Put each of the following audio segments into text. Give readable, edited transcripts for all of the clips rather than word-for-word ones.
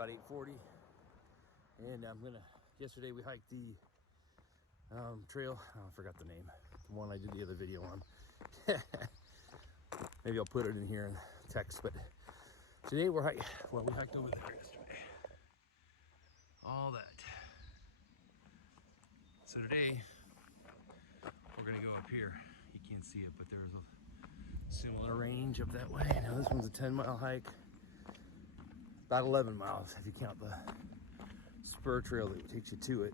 about 8:40, and yesterday we hiked the trail. Oh, I forgot the name. The one I did the other video on. Maybe I'll put it in here in text, but today we hiked over there yesterday. All that. So today we're gonna go up here. You can't see it, but there's a similar range up that way. Now this one's a 10-mile hike. About 11 miles if you count the spur trail that takes you to it.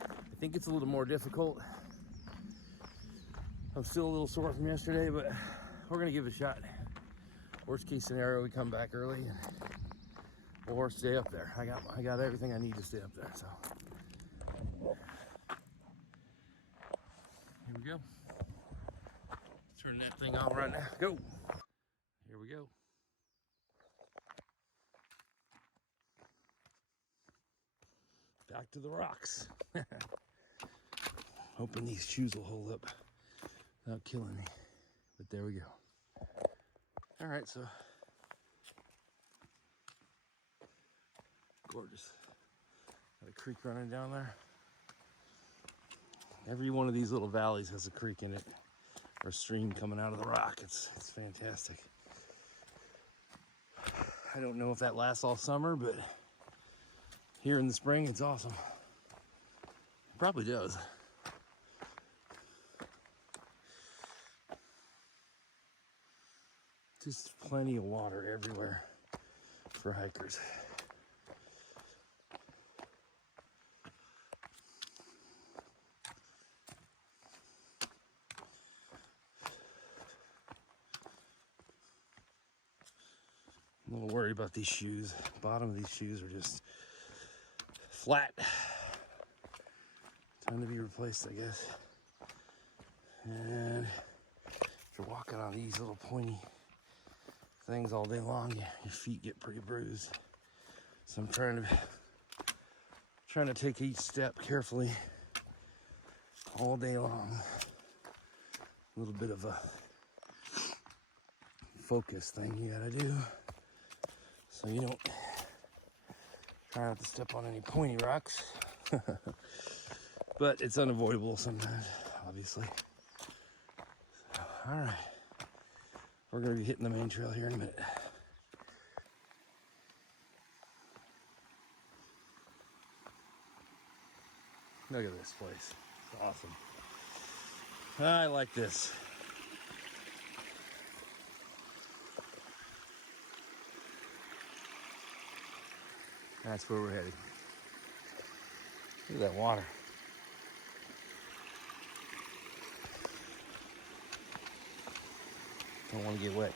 I think it's a little more difficult. I'm still a little sore from yesterday, but we're gonna give it a shot. Worst case scenario, we come back early or stay up there. I got everything I need to stay up there, so. Here we go. Let's turn that thing on right now. Go. Here we go. Back to the rocks. Hoping these shoes will hold up without killing me. But there we go. All right, so gorgeous. Got a creek running down there. Every one of these little valleys has a creek in it or a stream coming out of the rock. It's fantastic. I don't know if that lasts all summer, but here in the spring, it's awesome. It probably does. Just plenty of water everywhere for hikers. I'm a little worried about these shoes. The bottom of these shoes are just flat. Time to be replaced, I guess. And if you're walking on these little pointy things all day long, your feet get pretty bruised. So I'm trying to take each step carefully all day long. A little bit of a focus thing you gotta do, so you don't try not to step on any pointy rocks. But it's unavoidable sometimes, obviously. So, all right. We're gonna be hitting the main trail here in a minute. Look at this place. It's awesome. I like this. That's where we're headed. Look at that water. Don't want to get wet.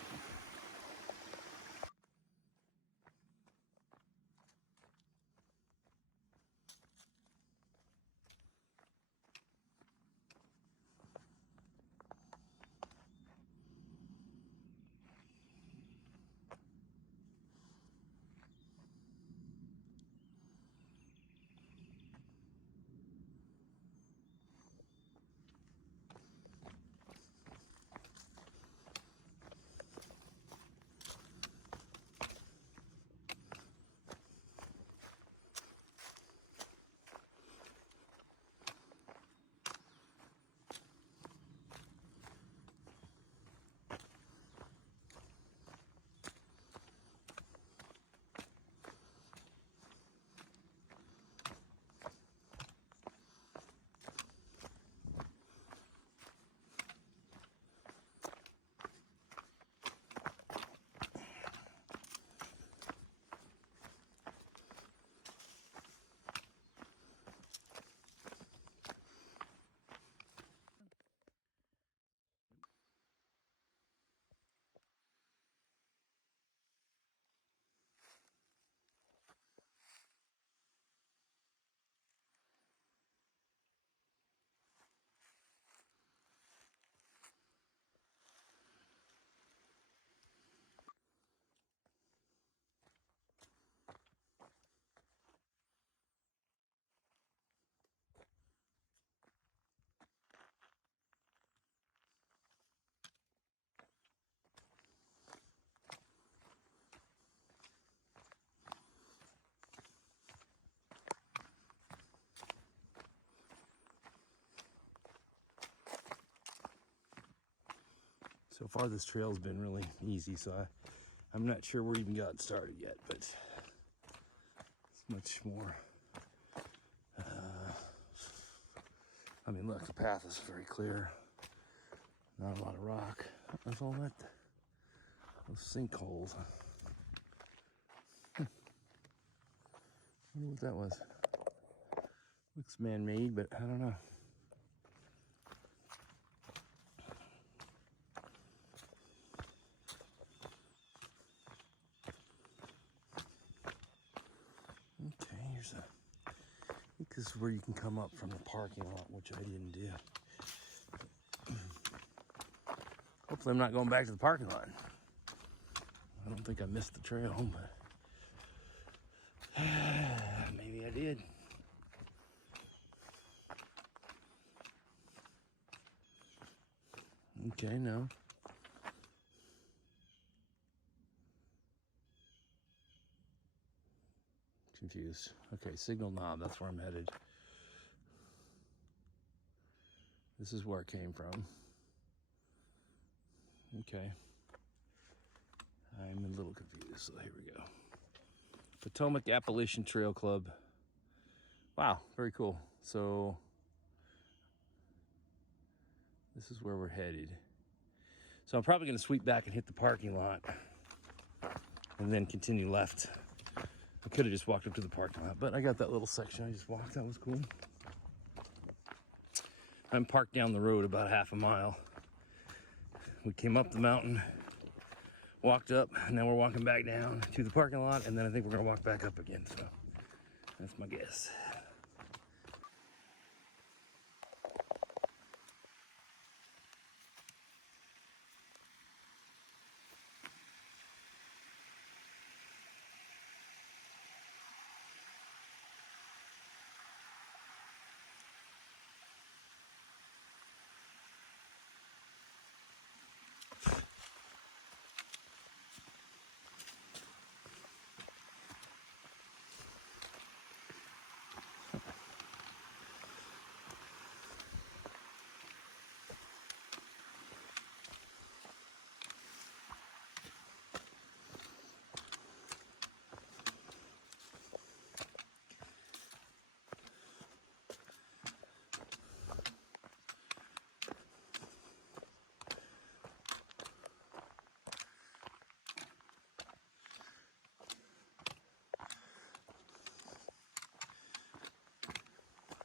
So far this trail's been really easy, so I'm not sure where we even got started yet, but it's much more. I mean, look, the path is very clear. Not a lot of rock. That's all that. Those sinkholes. I wonder what that was. Looks man-made, but I don't know. Okay, here's a. I think this is where you can come up from the parking lot, which I didn't do. Hopefully I'm not going back to the parking lot. I don't think I missed the trail, but maybe I did. Okay, no. Confused. Okay, signal knob, that's where I'm headed. This is where it came from. Okay. I'm a little confused, so here we go. Potomac Appalachian Trail Club. Wow, very cool. So this is where we're headed. So I'm probably gonna sweep back and hit the parking lot and then continue left. I could have just walked up to the parking lot, but I got that little section I just walked. That was cool. I'm parked down the road about half a mile. We came up the mountain, walked up, and now we're walking back down to the parking lot, and then I think we're gonna walk back up again. So that's my guess.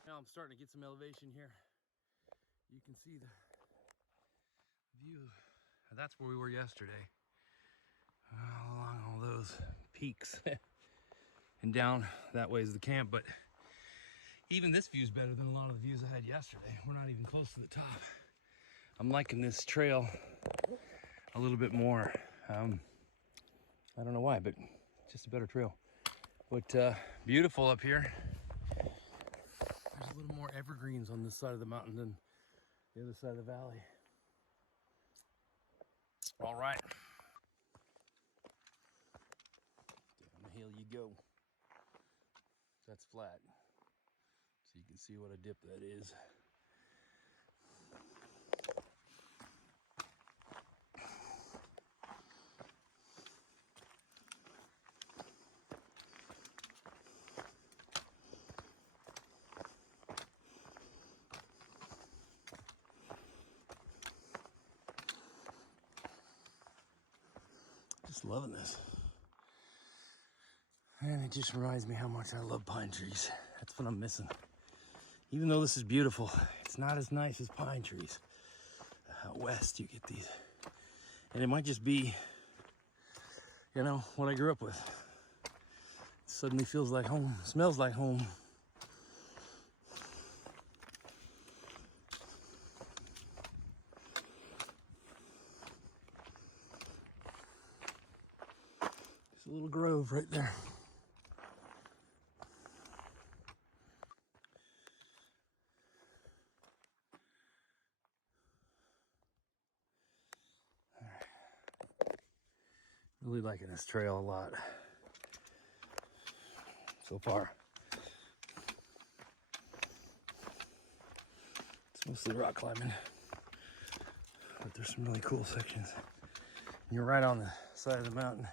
Now I'm starting to get some elevation here. You can see the view. That's where we were yesterday. Along all those peaks. And down that way is the camp, but even this view is better than a lot of the views I had yesterday. We're not even close to the top. I'm liking this trail a little bit more. I don't know why, but just a better trail. But beautiful up here. There's a little more evergreens on this side of the mountain than the other side of the valley. All right. Down the hill you go. That's flat. So you can see what a dip that is. Just loving this. And it just reminds me how much I love pine trees. That's what I'm missing. Even though this is beautiful, it's not as nice as pine trees. Out west, you get these. And it might just be, you know, what I grew up with. It suddenly feels like home, smells like home. There's a little grove right there. Really liking this trail a lot so far. It's mostly rock climbing. but there's some really cool sections. And you're right on the side of the mountain,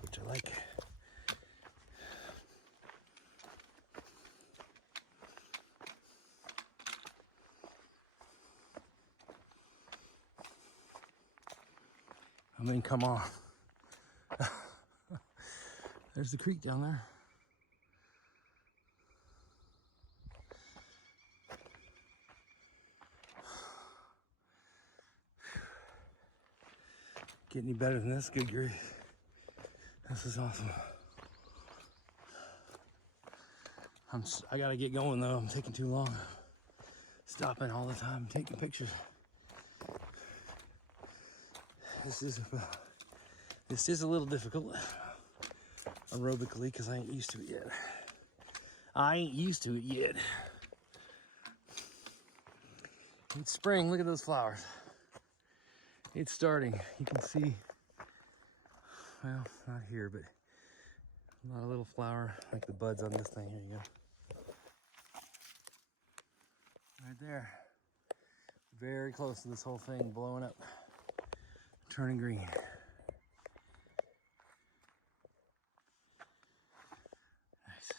which I like. I mean, come on. There's the creek down there. Get any better than this? Good grief. This is awesome. I gotta get going though. I'm taking too long. Stopping all the time, taking pictures. This is a little difficult aerobically because I ain't used to it yet. It's spring. Look at those flowers. It's starting. You can see, well, not here, but a lot of little flower, like the buds on this thing. Here you go. Right there. Very close to this whole thing blowing up, turning green. Nice.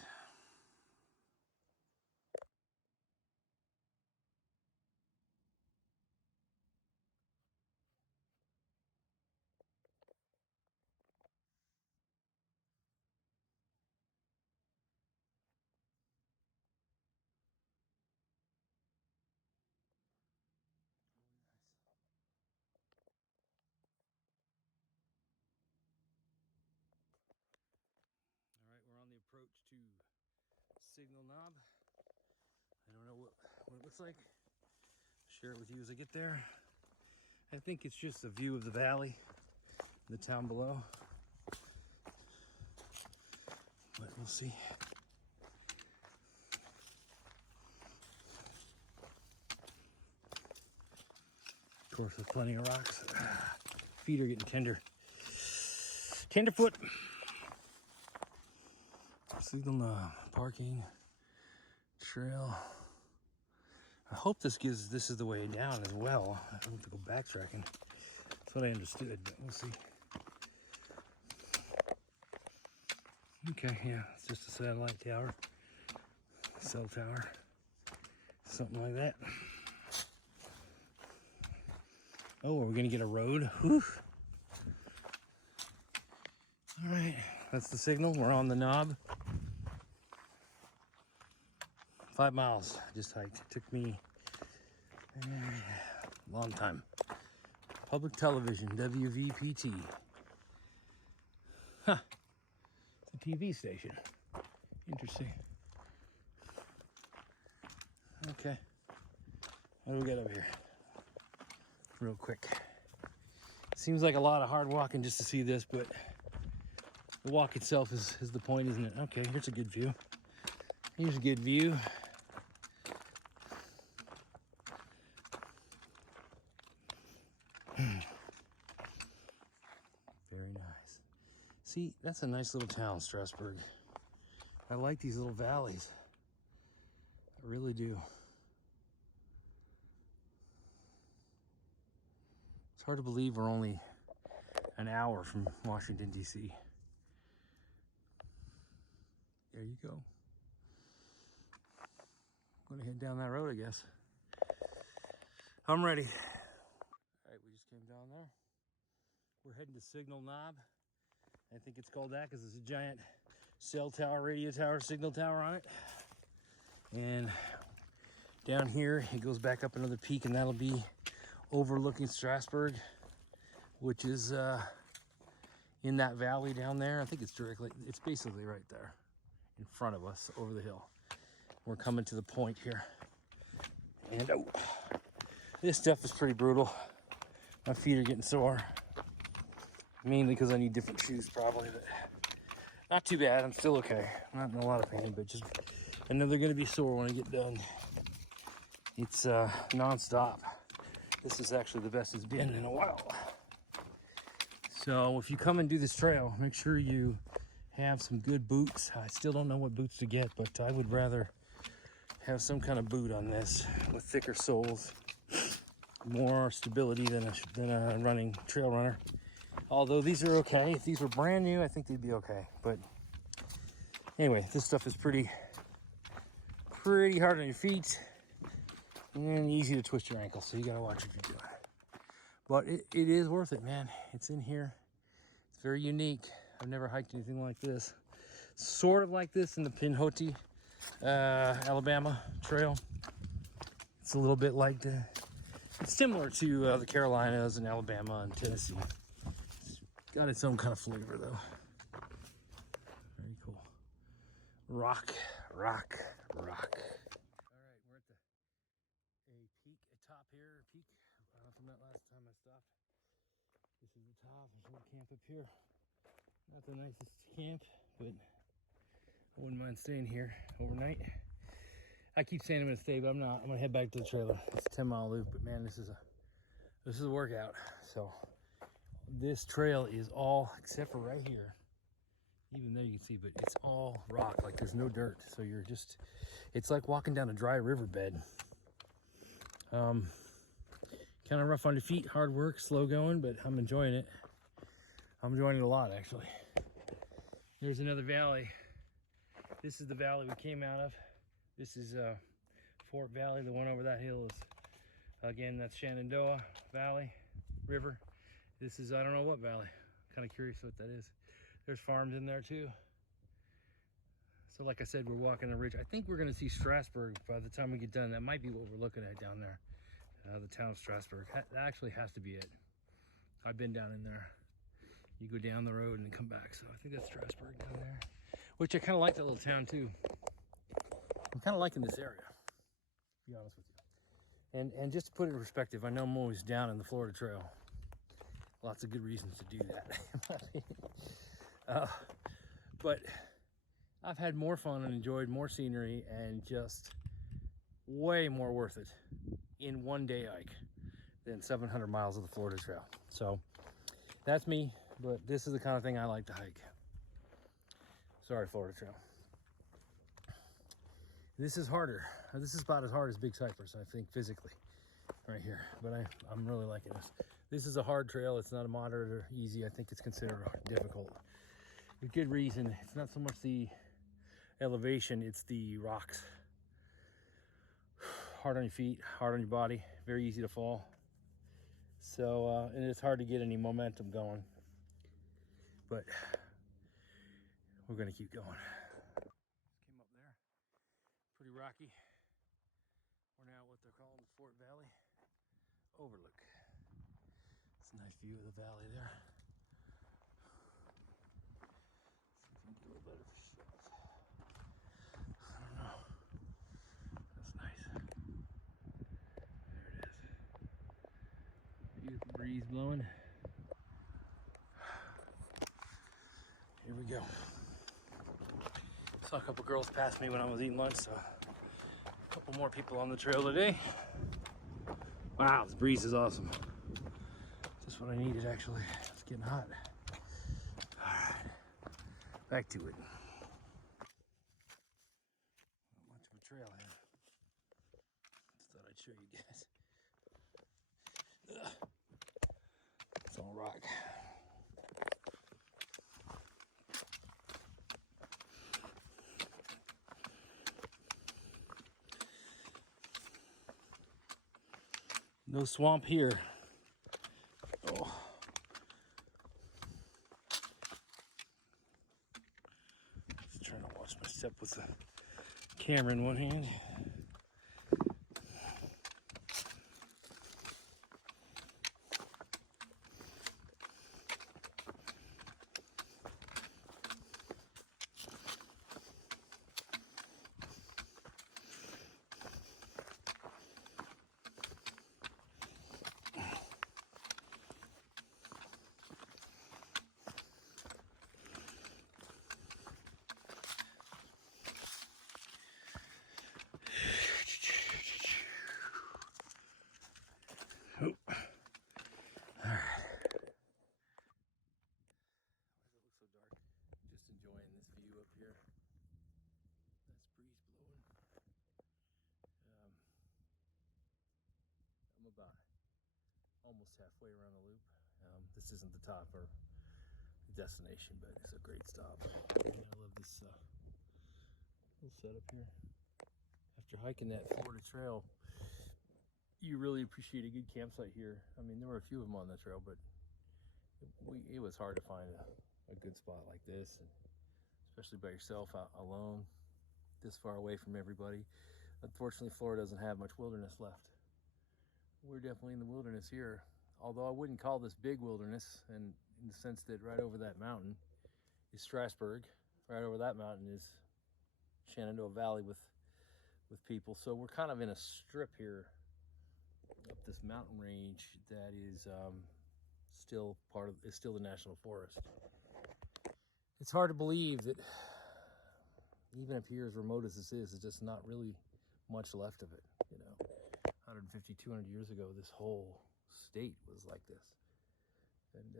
All right, we're on the approach to Signal Knob. I don't know what it looks like. Share it with you as I get there. I think it's just a view of the valley, the town below. But we'll see. Of course, with plenty of rocks. Feet are getting tender. Tenderfoot. Signal Knob, parking, trail. I hope this is the way down as well. I don't have to go backtracking. That's what I understood, but we'll see. Okay, yeah, it's just a satellite tower, cell tower, something like that. Oh, are we gonna get a road? Whew. All right, that's the signal. We're on the knob. 5 miles just hiked. It took me a long time. Public television, WVPT. Huh. It's a TV station. Interesting. Okay. What do we got over here? Real quick. Seems like a lot of hard walking just to see this, but the walk itself is the point, isn't it? Okay, here's a good view. Here's a good view. Very nice. See, that's a nice little town, Strasburg. I like these little valleys. I really do. It's hard to believe we're only an hour from Washington, D.C. There you go. I'm gonna head down that road, I guess. I'm ready. All right, we just came down there. We're heading to Signal Knob. I think it's called that because it's a giant cell tower, radio tower, signal tower on it. And down here, it goes back up another peak, and that'll be overlooking Strasburg, which is in that valley down there. I think it's basically right there in front of us over the hill. We're coming to the point here. And oh, this stuff is pretty brutal. My feet are getting sore. Mainly because I need different shoes probably, but not too bad. I'm still okay. I'm not in a lot of pain, but just, I know they're gonna be sore when I get done. It's non-stop. This is actually the best it's been in a while. So if you come and do this trail, make sure you have some good boots. I still don't know what boots to get, but I would rather have some kind of boot on this with thicker soles. more stability than a running trail runner. Although these are okay. If these were brand new, I think they'd be okay. But anyway, this stuff is pretty hard on your feet and easy to twist your ankles. So you gotta watch what you're doing. But it is worth it, man. It's in here. It's very unique. I've never hiked anything like this. Sort of like this in the Pinhoti, Alabama trail. It's a little bit like it's similar to the Carolinas and Alabama and Tennessee. It's got its own kind of flavor though. Very cool. Rock. All right, we're at a top here, peak from that last time I stopped. This is the top. There's a little camp up here. Not the nicest camp, but I wouldn't mind staying here overnight. I keep saying I'm gonna stay, but I'm not. I'm gonna head back to the trailer. It's a 10-mile loop, but man, this is a workout. So this trail is all, except for right here, even there you can see, but it's all rock. Like there's no dirt. So you're just, it's like walking down a dry riverbed. Kind of rough on your feet, hard work, slow going, but I'm enjoying it. I'm enjoying it a lot, actually. There's another valley. This is the valley we came out of. This is Fort Valley. The one over that hill is, again, that's Shenandoah Valley River. This is, I don't know what valley. I'm kind of curious what that is. There's farms in there too. So like I said, we're walking a ridge. I think we're gonna see Strasburg by the time we get done. That might be what we're looking at down there. The town of Strasburg. That actually has to be it. I've been down in there. You go down the road and come back. So I think that's Strasburg down there. Which I kind of like that little town too. I'm kind of liking this area, to be honest with you. And just to put it in perspective, I know I'm always down in the Florida Trail. Lots of good reasons to do that. But I've had more fun and enjoyed more scenery and just way more worth it in one day hike than 700 miles of the Florida Trail. So that's me, but this is the kind of thing I like to hike. Sorry, Florida Trail. This is harder. This is about as hard as Big Cypress, I think, physically, right here. But I'm really liking this. This is a hard trail. It's not a moderate or easy. I think it's considered difficult. With good reason. It's not so much the elevation, it's the rocks. Hard on your feet, hard on your body, very easy to fall. So, and it's hard to get any momentum going. But we're gonna keep going. Came up there, pretty rocky. We're now what they're calling Fort Valley Overlook. It's a nice view of the valley there. See if we can get a little better for shots. I don't know. That's nice. There it is. Beautiful breeze blowing. Here we go. Saw a couple girls pass me when I was eating lunch, so a couple more people on the trail today. Wow, this breeze is awesome. Just what I needed, actually. It's getting hot. All right, back to it. Not much of a trail here. Just thought I'd show you guys. Ugh. It's all rock. No swamp here. Oh. Just trying to watch my step with the camera in one hand. almost halfway around the loop. This isn't the top or the destination, but it's a great stop. I love this little setup here. After hiking that Florida trail, you really appreciate a good campsite here. I mean, there were a few of them on the trail, but it was hard to find a good spot like this, and especially by yourself out alone, this far away from everybody. Unfortunately, Florida doesn't have much wilderness left. We're definitely in the wilderness here, although I wouldn't call this big wilderness, and in the sense that right over that mountain is Strasburg. Right over that mountain is Shenandoah Valley with people. So we're kind of in a strip here up this mountain range that is still the national forest. It's hard to believe that even up here, as remote as this is, there's just not really much left of it. 150, 200 years ago, this whole state was like this. And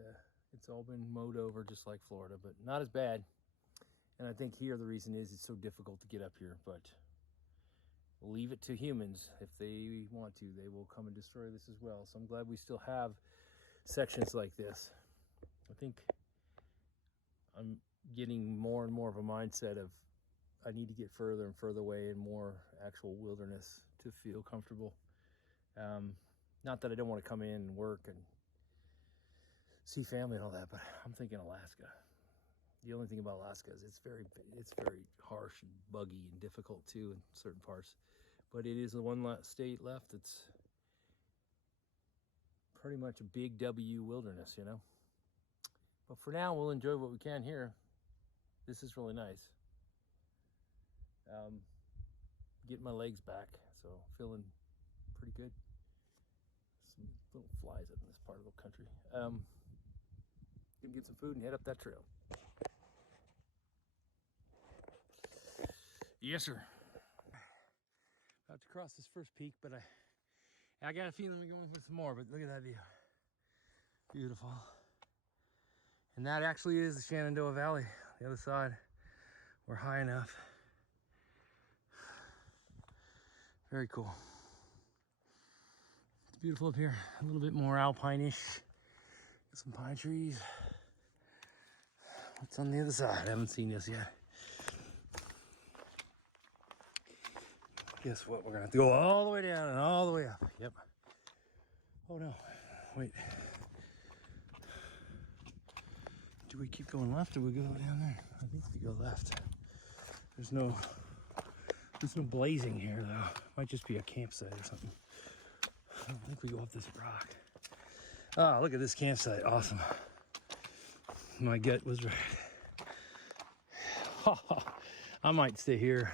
it's all been mowed over just like Florida, but not as bad. And I think here the reason is it's so difficult to get up here, but leave it to humans. If they want to, they will come and destroy this as well. So I'm glad we still have sections like this. I think I'm getting more and more of a mindset of I need to get further and further away and more actual wilderness to feel comfortable. Not that I don't want to come in and work and see family and all that, but I'm thinking Alaska. The only thing about Alaska is it's very harsh and buggy and difficult too in certain parts. But it is the one state left that's pretty much a big W wilderness, But for now, we'll enjoy what we can here. This is really nice. Getting my legs back, so feeling pretty good. Some little flies up in this part of the country. Gonna get some food and head up that trail. Yes, sir. About to cross this first peak, but I got a feeling we're going for some more, but look at that view. Beautiful. And that actually is the Shenandoah Valley. The other side, we're high enough. Very cool. It's beautiful up here. A little bit more alpine-ish. Got some pine trees. What's on the other side? I haven't seen this yet. Guess what? We're gonna have to go all the way down and all the way up. Yep. Oh no. Wait. Do we keep going left or we go down there? I think we go left. There's no blazing here though. Might just be a campsite or something. I don't think we go up this rock. Oh, look at this campsite. Awesome. My gut was right. I might stay here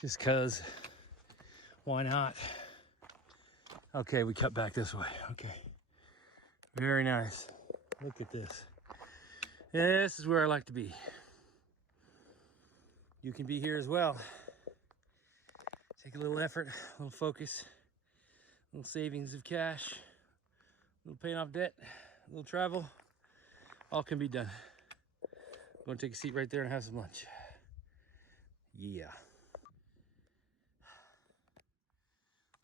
just cause why not? Okay, we cut back this way. Okay. Very nice. Look at this. This is where I like to be. You can be here as well. Take a little effort, a little focus, a little savings of cash, a little paying off debt, a little travel. All can be done. I'm gonna take a seat right there and have some lunch. Yeah.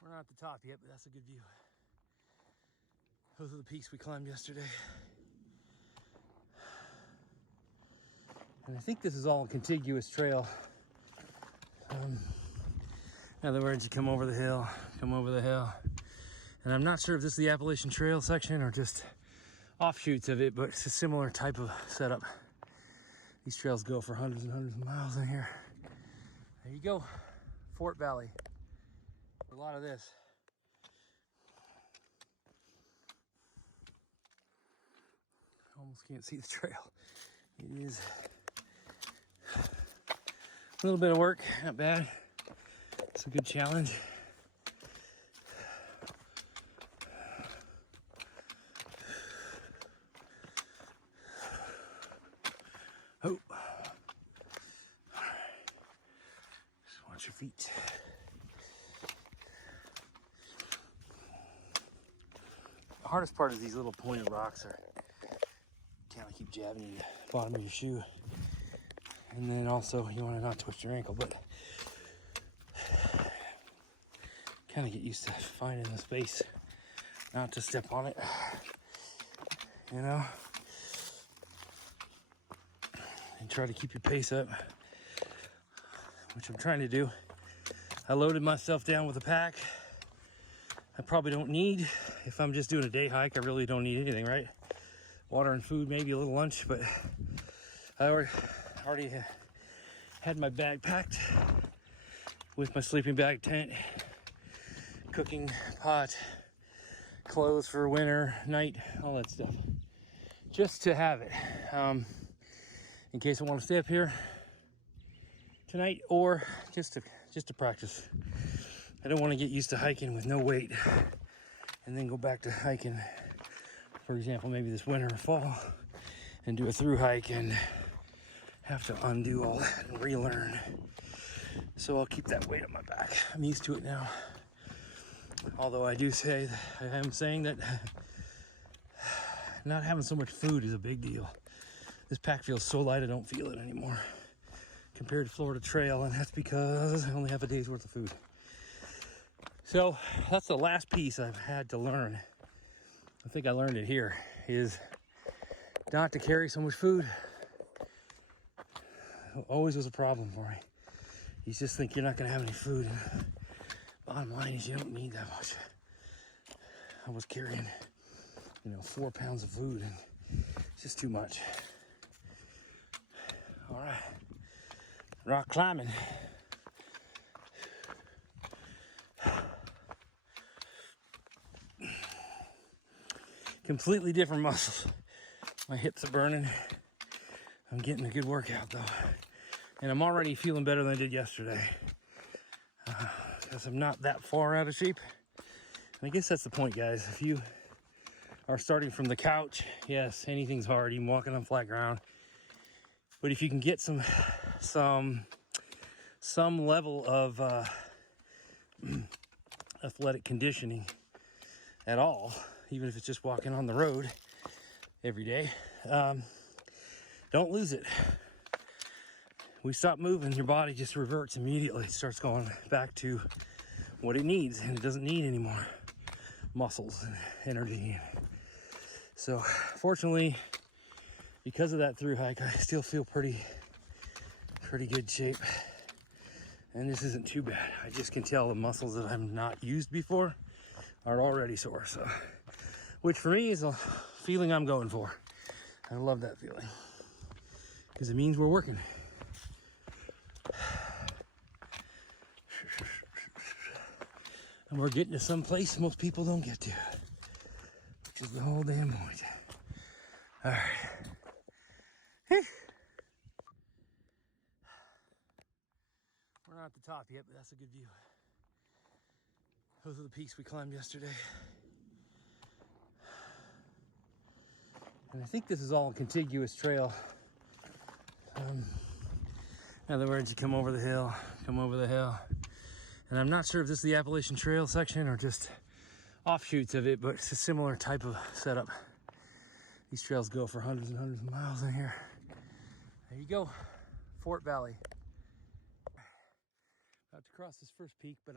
We're not at the top yet, but that's a good view. Those are the peaks we climbed yesterday. And I think this is all a contiguous trail. In other words, you come over the hill. And I'm not sure if this is the Appalachian Trail section or just offshoots of it, but it's a similar type of setup. These trails go for hundreds and hundreds of miles in here. There you go, Fort Valley. A lot of this. Almost can't see the trail. It is a little bit of work, not bad. It's a good challenge. Oh, just watch your feet. The hardest part is these little pointed rocks are kind of keep jabbing you the bottom of your shoe. And then also you want to not twist your ankle, but kind of get used to finding the space not to step on it, you know, and try to keep your pace up, which I'm trying to do. I loaded myself down with a pack I probably don't need. If I'm just doing a day hike, I really don't need anything, right? Water and food, maybe a little lunch, but I already had my bag packed with my sleeping bag, tent, cooking pot, clothes for winter, night, all that stuff, just to have it, in case I want to stay up here tonight, or just to practice. I don't want to get used to hiking with no weight and then go back to hiking, for example, maybe this winter or fall, and do a through hike and have to undo all that and relearn. So I'll keep that weight on my back. I'm used to it now. Although I do say, I am saying that not having so much food is a big deal. This pack feels so light I don't feel it anymore compared to Florida Trail, and that's because I only have a day's worth of food. So that's the last piece I've had to learn. I think I learned it here, is not to carry so much food. It always was a problem for me. You just think you're not gonna have any food. Bottom line is you don't need that much. I was carrying, 4 pounds of food, and it's just too much. All right, rock climbing. Completely different muscles. My hips are burning. I'm getting a good workout though. And I'm already feeling better than I did yesterday. Because I'm not that far out of shape. And I guess that's the point, guys. If you are starting from the couch, yes, anything's hard, even walking on flat ground. But if you can get some level of athletic conditioning at all, even if it's just walking on the road every day, don't lose it. We stop moving, your body just reverts immediately. It starts going back to what it needs, and it doesn't need any more muscles and energy. So fortunately, because of that through hike, I still feel pretty good shape. And this isn't too bad. I just can tell the muscles that I've not used before are already sore. So, which for me is a feeling I'm going for. I love that feeling because it means we're working. And we're getting to some place most people don't get to, which is the whole damn point. All right. We're not at the top yet, but that's a good view. Those are the peaks we climbed yesterday. And I think this is all a contiguous trail. In other words, you come over the hill. And I'm not sure if this is the Appalachian Trail section or just offshoots of it, but it's a similar type of setup. These trails go for hundreds and hundreds of miles in here. There you go, Fort Valley. About to cross this first peak, but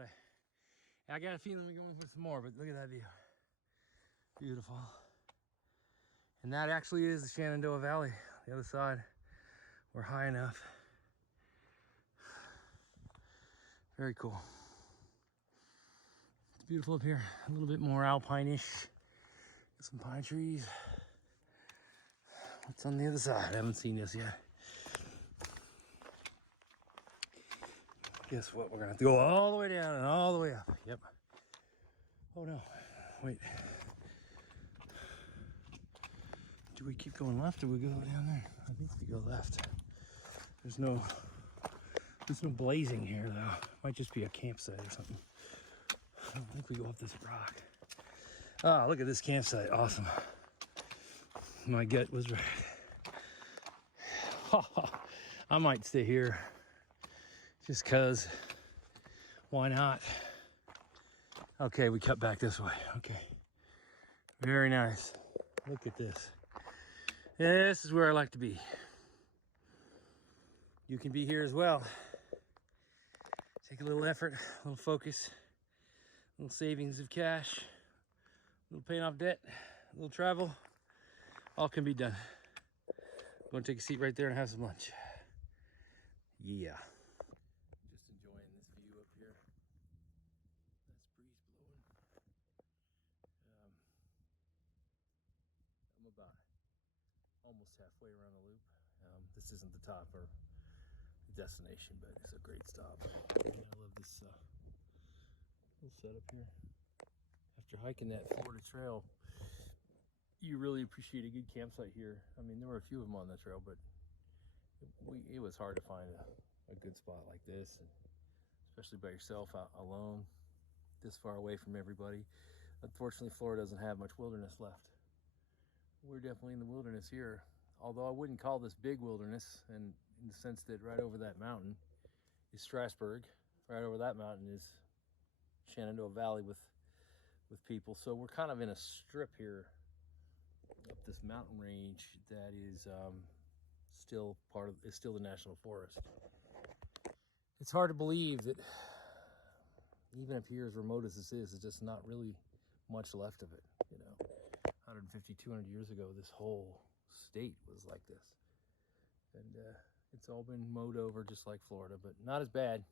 I got a feeling we're going for some more, but look at that view. Beautiful. And that actually is the Shenandoah Valley, the other side. We're high enough. Very cool. It's beautiful up here. A little bit more alpine-ish. Got some pine trees. What's on the other side? I haven't seen this yet. Guess what? We're gonna have to go all the way down and all the way up. Yep. Oh no. Wait. Do we keep going left or we go down there? I think we go left. There's no blazing here though. Might just be a campsite or something. I don't think we go up this rock. Ah, look at this campsite. Awesome. My gut was right. I might stay here just cause why not? Okay, we cut back this way. Okay. Very nice. Look at this. This is where I like to be. You can be here as well. Take a little effort, a little focus, a little savings of cash, a little paying off debt, a little travel, all can be done. Go and take a seat right there and have some lunch. Yeah. Just enjoying this view up here. Nice breeze blowing. I'm about almost halfway around the loop. This isn't the top or the destination, but it's a great stop. I love this little setup here. After hiking that Florida trail, you really appreciate a good campsite here. I mean, there were a few of them on the trail, but it was hard to find a good spot like this, and especially by yourself out alone, this far away from everybody. Unfortunately, Florida doesn't have much wilderness left. We're definitely in the wilderness here, although I wouldn't call this big wilderness, and in the sense that right over that mountain is Strasburg. Right over that mountain is Shenandoah Valley with people. So we're kind of in a strip here up this mountain range that is still the national forest. It's hard to believe that even up here, as remote as this is, there's just not really much left of it. You know, 150, 200 years ago, this whole state was like this, and it's all been mowed over just like Florida, but not as bad.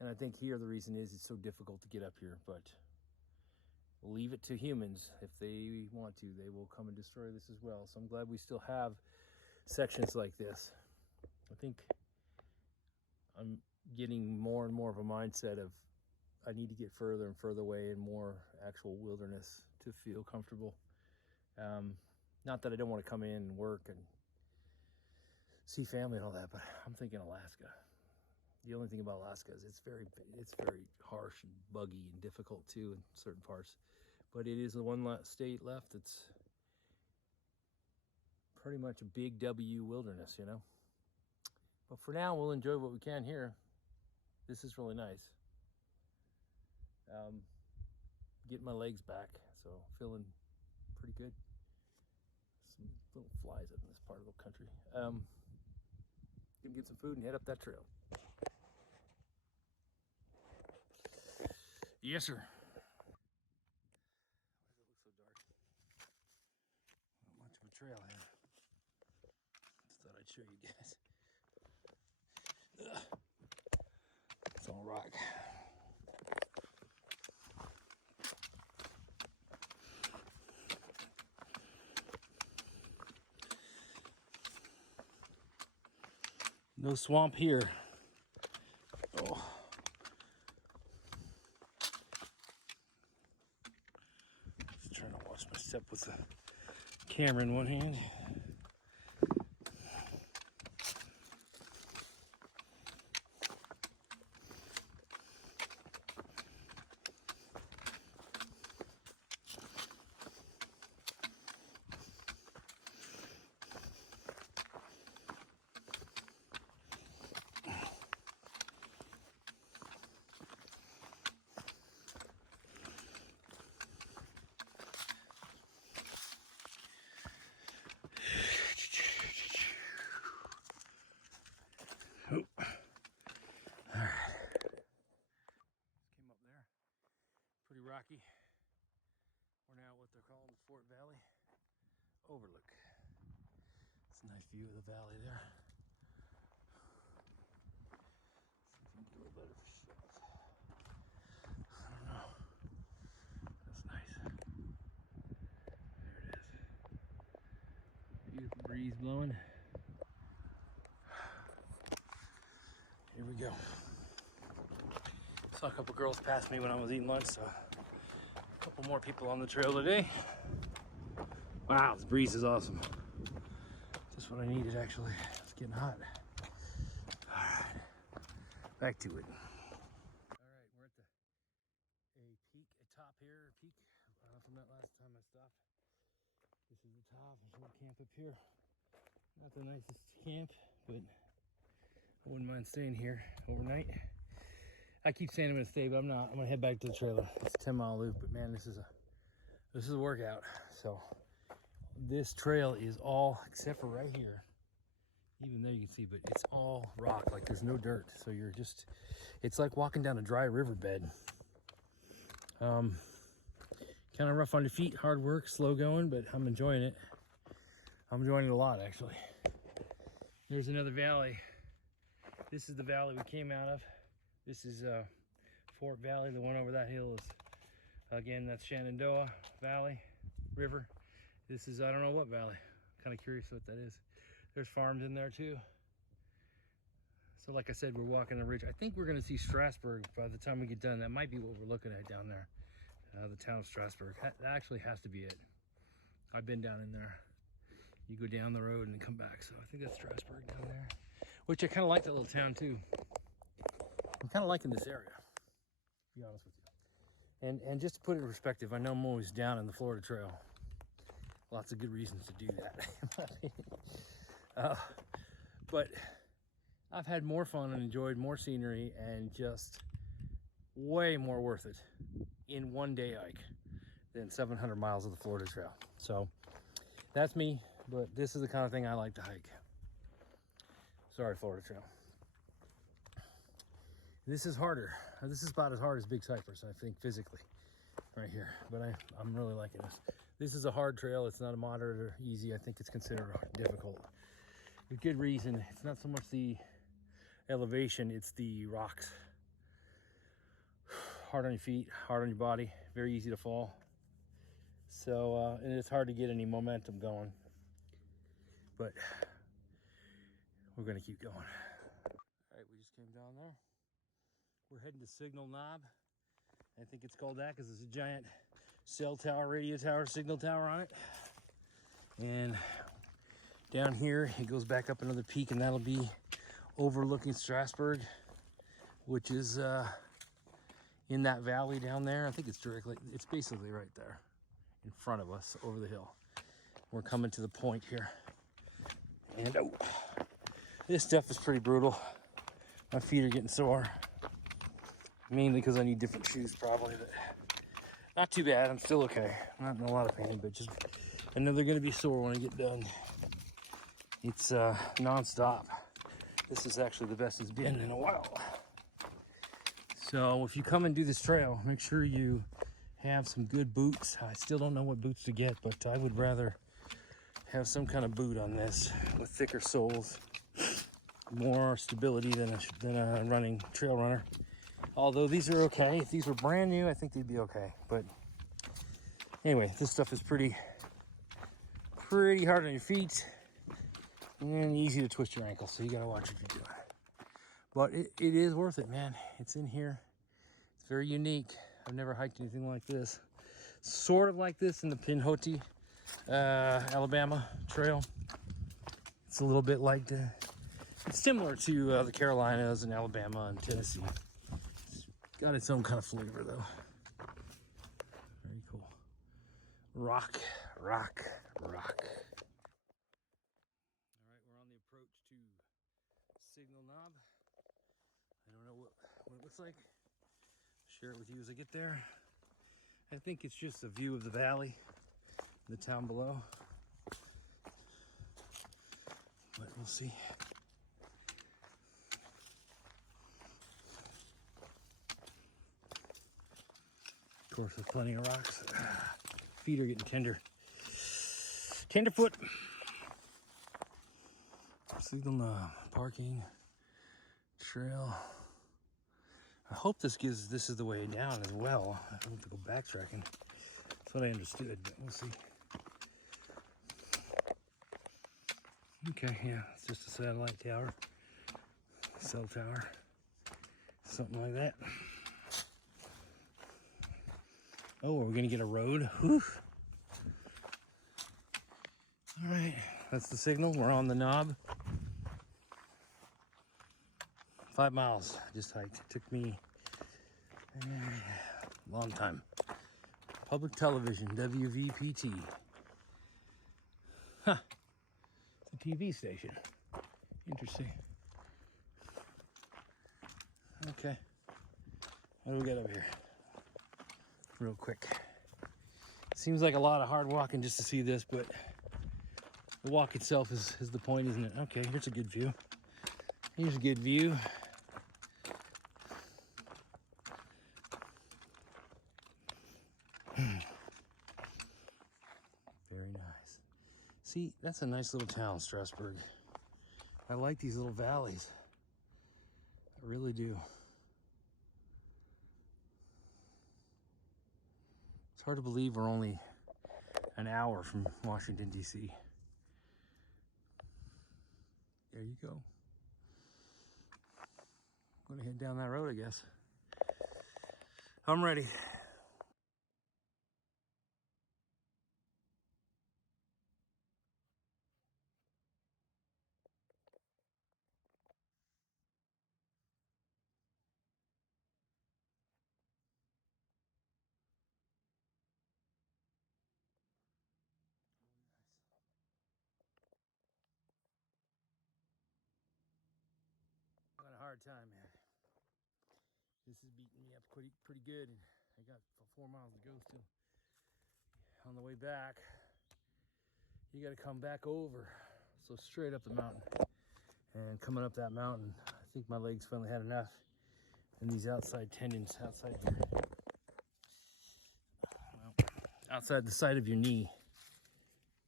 And I think here the reason is it's so difficult to get up here, but leave it to humans. If they want to, they will come and destroy this as well. So I'm glad we still have sections like this. I think I'm getting more and more of a mindset of I need to get further and further away and more actual wilderness to feel comfortable. Not that I don't want to come in and work and see family and all that, but I'm thinking Alaska. The only thing about Alaska is it's very harsh and buggy and difficult too in certain parts. But it is the one state left that's pretty much a big W wilderness, you know. But for now, we'll enjoy what we can here. This is really nice. Getting my legs back, so feeling pretty good. Some little flies up in this part of the country. Gonna get some food and head up that trail. Yes, sir. Why does it look so dark? Not much of a trail here. Just thought I'd show you guys. Ugh. It's all rock. No swamp here. Oh. Just trying to watch my step with the camera in one hand. Oh. All right. Came up there. Pretty rocky. We're now at what they're calling the Fort Valley Overlook. It's a nice view of the valley there. See if we can get a little better for shots. I don't know. That's nice. There it is. Beautiful breeze blowing. Here we go. Saw a couple girls pass me when I was eating lunch, so a couple more people on the trail today. Wow, this breeze is awesome. Just what I needed, actually. It's getting hot. All right, back to it. All right, we're at a top here, a peak from that last time I stopped. This is the top. There's a little camp up here. Not the nicest camp, but I wouldn't mind staying here overnight. I keep saying I'm gonna stay, but I'm not. I'm gonna head back to the trailer. It's a 10-mile loop, but man, this is a workout. So this trail is all, except for right here, even there you can see, but it's all rock. Like there's no dirt. So you're just, it's like walking down a dry riverbed. Kind of rough on your feet, hard work, slow going, but I'm enjoying it. I'm enjoying it a lot, actually. There's another valley. This is the valley we came out of. This is Fort Valley. The one over that hill is, again, that's Shenandoah Valley River. This is, I don't know what valley. Kind of curious what that is. There's farms in there too. So like I said, we're walking the ridge. I think we're gonna see Strasburg by the time we get done. That might be what we're looking at down there. The town of Strasburg. That actually has to be it. I've been down in there. You go down the road and come back. So I think that's Strasburg down there. Which I kind of like that little town too. I'm kind of liking this area, to be honest with you. And just to put it in perspective, I know I'm always down in the Florida Trail. Lots of good reasons to do that. But I've had more fun and enjoyed more scenery and just way more worth it in one day hike than 700 miles of the Florida Trail. So that's me, but this is the kind of thing I like to hike. Sorry, Florida Trail. This is harder. This is about as hard as Big Cypress, I think, physically, right here. But I'm really liking this. This is a hard trail. It's not a moderate or easy. I think it's considered difficult. For good reason. It's not so much the elevation, it's the rocks. Hard on your feet, hard on your body, very easy to fall. So, and it's hard to get any momentum going. But we're gonna keep going. All right, we just came down there. We're heading to Signal Knob. I think it's called that because there's a giant cell tower, radio tower, signal tower on it. And down here, it goes back up another peak, and that'll be overlooking Strasburg, which is in that valley down there. I think it's basically right there in front of us over the hill. We're coming to the point here. And this stuff is pretty brutal. My feet are getting sore. Mainly because I need different shoes probably, but not too bad. I'm still okay. I'm not in a lot of pain, but just, I know they're gonna be sore when I get done. It's non-stop. This is actually the best it's been in a while. So if you come and do this trail, make sure you have some good boots. I still don't know what boots to get, but I would rather have some kind of boot on this with thicker soles, more stability than a running trail runner. Although these are okay. If these were brand new, I think they'd be okay. But anyway, this stuff is pretty hard on your feet and easy to twist your ankles. So you gotta watch what you're doing. But it is worth it, man. It's in here. It's very unique. I've never hiked anything like this. Sort of like this in the Pinhoti, Alabama trail. It's a little bit like it's similar to the Carolinas and Alabama and Tennessee. Got its own kind of flavor though. Very cool. Rock, rock, rock. All right, we're on the approach to Signal Knob. I don't know what it looks like. Share it with you as I get there. I think it's just a view of the valley, the town below. But we'll see. Of course, there's plenty of rocks. Feet are getting tender. Tenderfoot. Signal Knob, parking, trail. I hope this is the way down as well. I don't have to go backtracking. That's what I understood, but we'll see. Okay, yeah, it's just a satellite tower, cell tower, something like that. Oh, are we gonna get a road? Whew. All right, that's the signal. We're on the knob. 5 miles, just hiked. It took me a long time. Public television, WVPT. Huh, it's a TV station. Interesting. Okay, what do we got over here? Real quick. Seems like a lot of hard walking just to see this, but the walk itself is the point, isn't it? Okay, here's a good view. Here's a good view. See, that's a nice little town, Strasburg. I like these little valleys. I really do. It's hard to believe we're only an hour from Washington, D.C. There you go. I'm gonna head down that road, I guess. I'm ready. I'm having a hard time, man. This is beating me up pretty good, and I got 4 miles to go still. On the way back, you got to come back over, so straight up the mountain. And coming up that mountain, I think my legs finally had enough. And these outside tendons outside here, well, outside the side of your knee,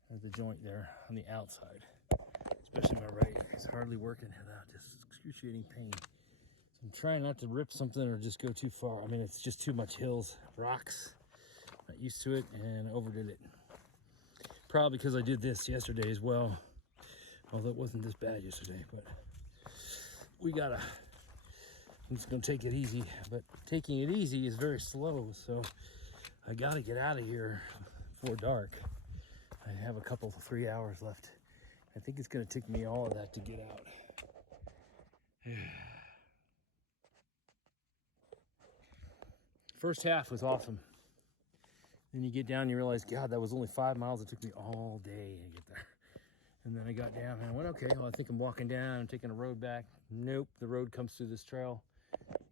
there's the joint there on the outside. Especially my right, it's hardly working without just excruciating pain. So I'm trying not to rip something or just go too far. I mean, it's just too much hills, rocks. Not used to it and overdid it. Probably because I did this yesterday as well. Although it wasn't this bad yesterday, but I'm just gonna take it easy. But taking it easy is very slow, so I gotta get out of here before dark. I have a couple, 3 hours left. I think it's gonna take me all of that to get out. First half was awesome. Then you get down and you realize, God, that was only 5 miles. It took me all day to get there. And then I got down and I went, okay, well, I think I'm walking down and taking a road back. Nope, the road comes through this trail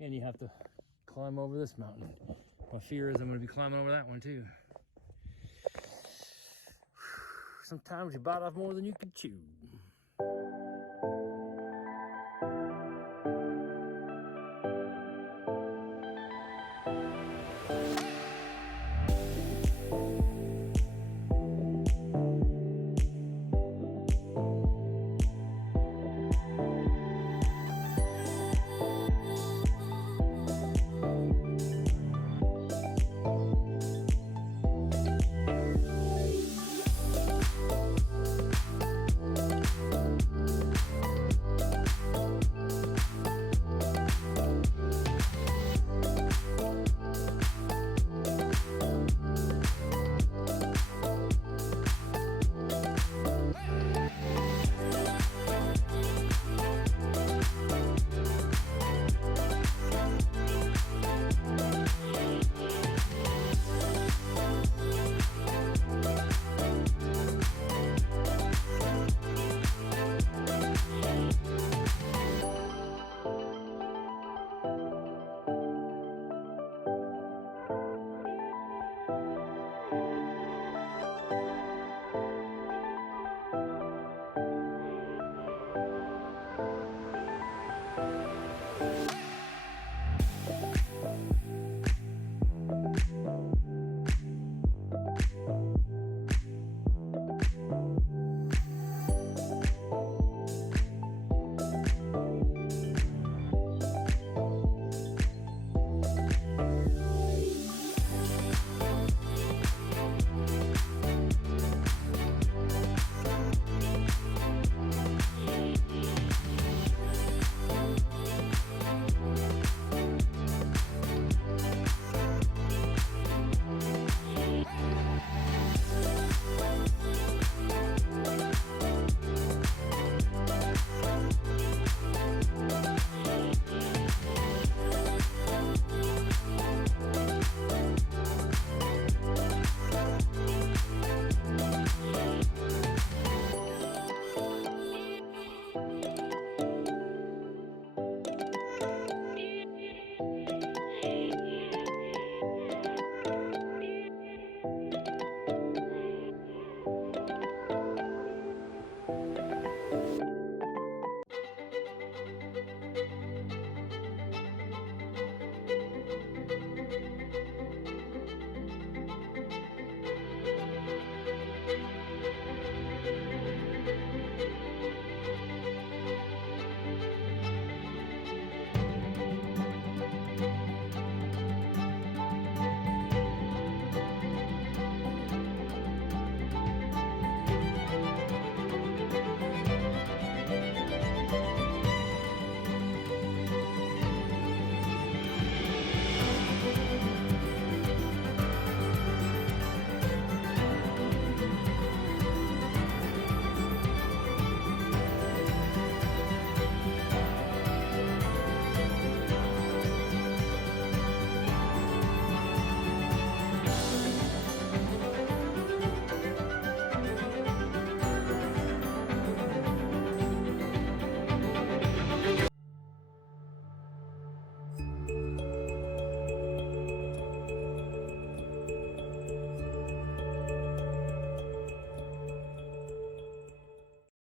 and you have to climb over this mountain. My fear is I'm gonna be climbing over that one too. Sometimes you bite off more than you can chew.